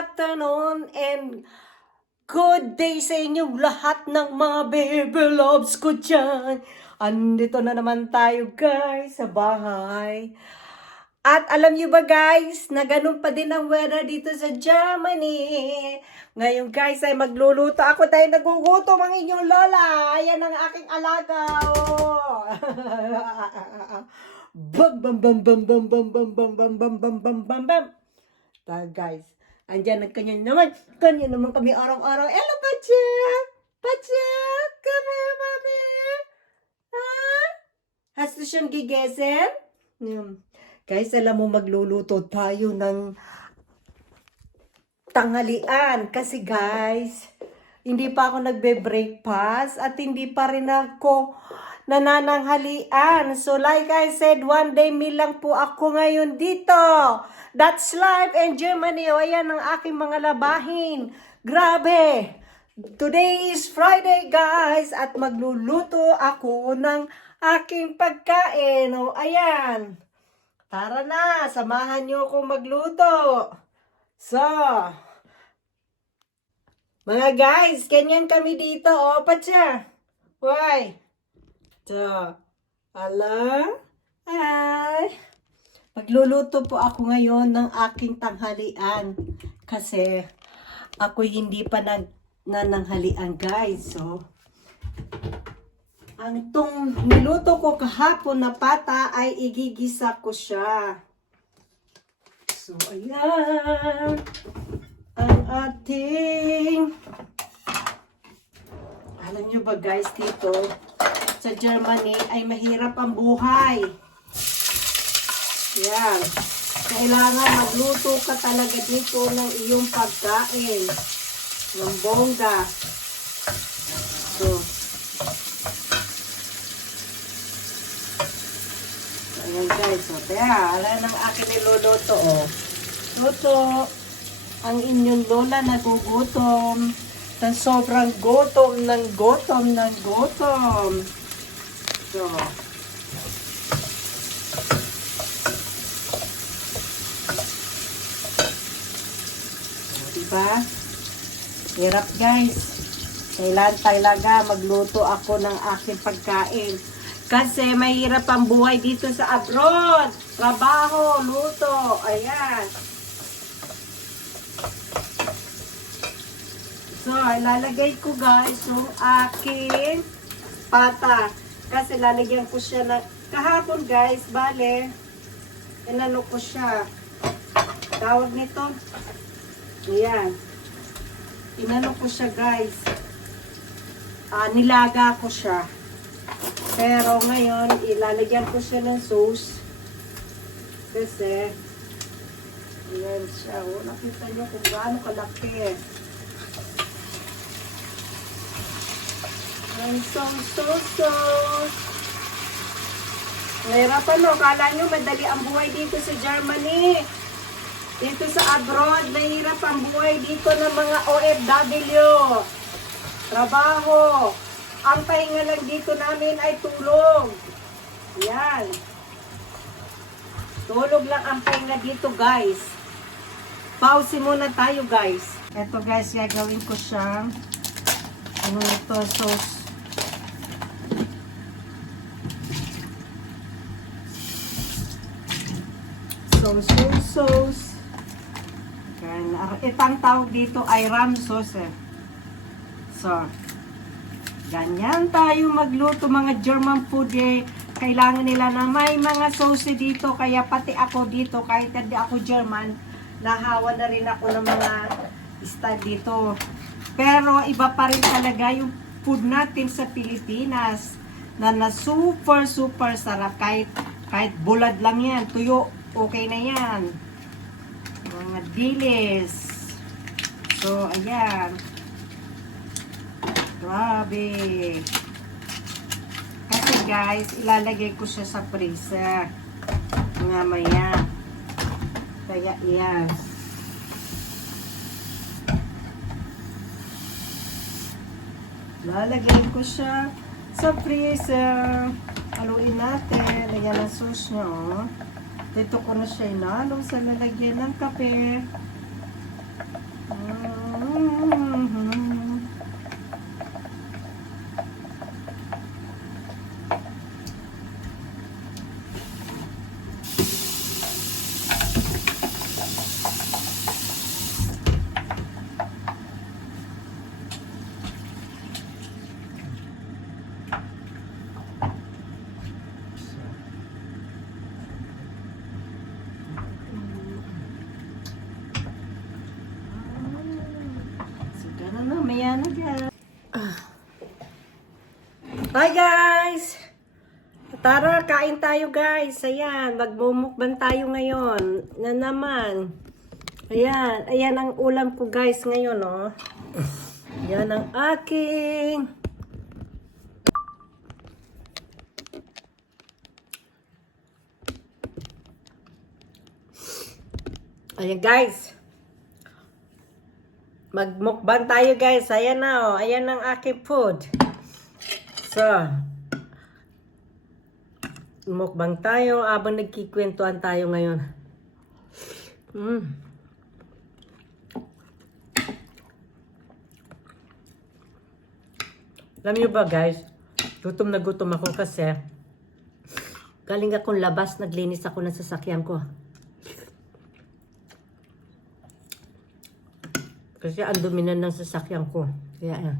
afternoon and good day sa inyong lahat ng mga baby loves ko dyan. Andito na naman tayo guys sa bahay. At alam nyo ba guys, na ganun pa din ang weather dito sa Germany. Ngayon guys ay magluluto ako tayo nagugutom ang inyong lola. Ayan ang aking alaga. Oh. Bam bam bam bam bam bam bam bam bam bam bam bam bam bam. Guys, andyan ang kanya naman kami araw-araw. Hello, Pacha! Pacha! Come here, mami! Ha? Hast du schon gegessen? Guys, alam mo, magluluto tayo ng tanghalian. Kasi guys, hindi pa ako nagbe-breakfast at hindi pa rin ako nanananghalian. So like I said, one day meal lang po ako ngayon dito. That's life in Germany. O ayan ang aking mga labahin. Grabe! Today is Friday guys at magluluto ako ng aking pagkain. O ayan. Tara na, samahan niyo ako magluto. So, mga guys, ganyan kami dito. O, Pacha. Why? So, ala, ay. Magluluto po ako ngayon ng aking tanghalian. Kasi, ako hindi pa nananghalian, guys. So, ang itong niluto ko kahapon na pata ay igigisa ko siya. So, ayan. Ang ating... Alam nyo ba guys, dito sa Germany ay mahirap ang buhay. Yan. Kailangan magluto ka talaga dito ng iyong pagkain. Ng bongga. So, ayan guys, so kaya, alam ng akin niluluto, oh. Luto, ang inyong lola nagugutom, sa sobrang gutom ng gutom ng gutom. So, diba? Hirap guys. Kailan talaga magluto ako ng aking pagkain. Kasi mahirap ang buhay dito sa abroad. Trabaho, luto. Ayan. So, ilalagay ko guys yung aking pata. Kasi lalagyan ko siya na kahapon guys, bale, inano ko siya. Tawag nito. Ayan. Inano ko siya guys. Nilaga ko siya. Pero ngayon, ilalagyan ko siya ng sauce. Kasi, ayan siya. Oh, nakita nyo kung gaano kalaki. Ayan, sauce. Mahirapan no. Kala nyo, madali ang buhay dito sa Germany. Dito sa abroad, mahirap ang buhay dito ng mga OFW. Trabaho. Ang pahinga lang dito namin ay tulog. Yan. Tulog lang ang pahinga dito guys. Pause muna tayo guys. Ito guys, gagawin ko siyang ano ito, sauce. Sauce. Itang tawag dito ay ram sauce. So, ganyan tayo magluto mga German food eh. Kailangan nila na may mga sauce dito. Kaya pati ako dito, kahit hindi ako German, nahawa na rin ako ng mga style dito. Pero iba pa rin talaga yung food natin sa Pilipinas. Na super sarap. Kahit bulad lang yan. Tuyo, okay na yan. Mga dilis. So, ayan. Grabe. Kasi guys, ilalagay ko siya sa freezer. Mamaya. Kaya yan. Lalagay ko siya sa freezer. Haluin natin. Ayan ang sauce niya, oh. Dito ko na siya inalong sa lalagyan ng kape. Hi guys! Tara, kain tayo guys. Ayan, magmumukbang tayo ngayon. Na naman. Ayan, ayan ang ulam ko guys ngayon, oh. Ayan ang aking ayan guys. Magmukbang tayo guys. Ayan na, oh. Ayan ang aking food. So, mukbang tayo habang nagkikwentuhan tayo ngayon. Alam niyo ba guys, gutom na gutom ako kasi galing akong labas, naglinis ako ng sasakyan ko. Kasi ang dumi na ng sasakyan ko. Kaya yan.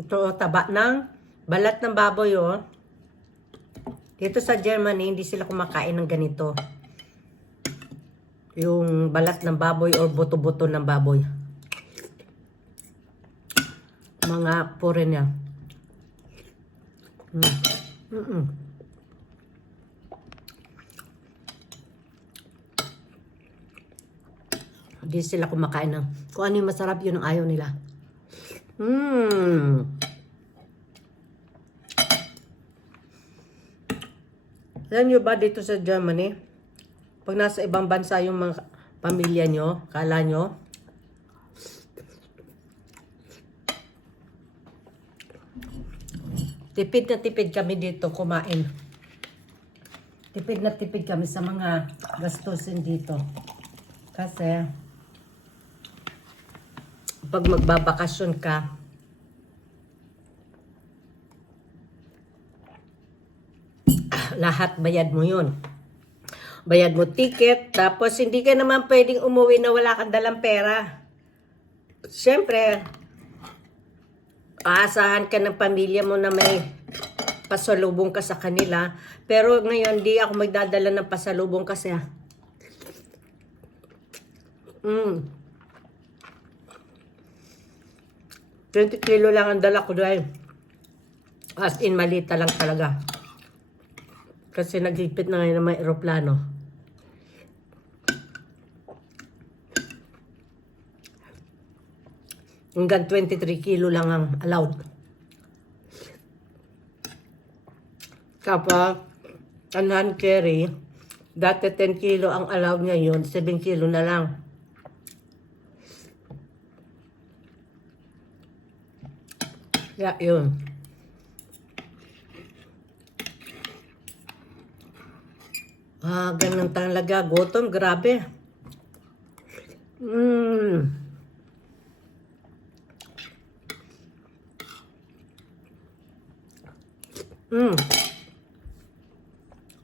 Ito, taba ng balat ng baboy, oh. Dito sa Germany, hindi sila kumakain ng ganito. Yung balat ng baboy or buto-buto ng baboy. Mga foreigner. Hindi sila kumakain ng kung ano yung masarap, yun ang ayaw nila. Alam nyo ba dito sa Germany, pag nasa ibang bansa yung mga pamilya nyo, kala nyo, tipid na tipid kami dito kumain. Tipid na tipid kami sa mga gastusin dito. Kasi, pag magbabakasyon ka, lahat bayad mo yun. Bayad mo ticket, tapos hindi ka naman pwedeng umuwi na wala kang dalang pera. Siyempre, aasahan ka ng pamilya mo na may pasalubong ka sa kanila. Pero ngayon, di ako magdadala ng pasalubong kasi 20 kilo lang ang dala ko dahil as in malita lang talaga. Kasi naghigpit na ngayon ng may aeroplano. Hanggang 23 kilo lang ang allowed. Kapag hand carry, dati 10 kilo ang allowed ngayon, 7 kilo na lang. Yeah, yun. Ganun talaga. Gutom, grabe.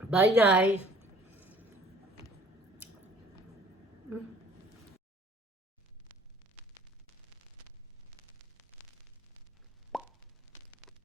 Bye guys.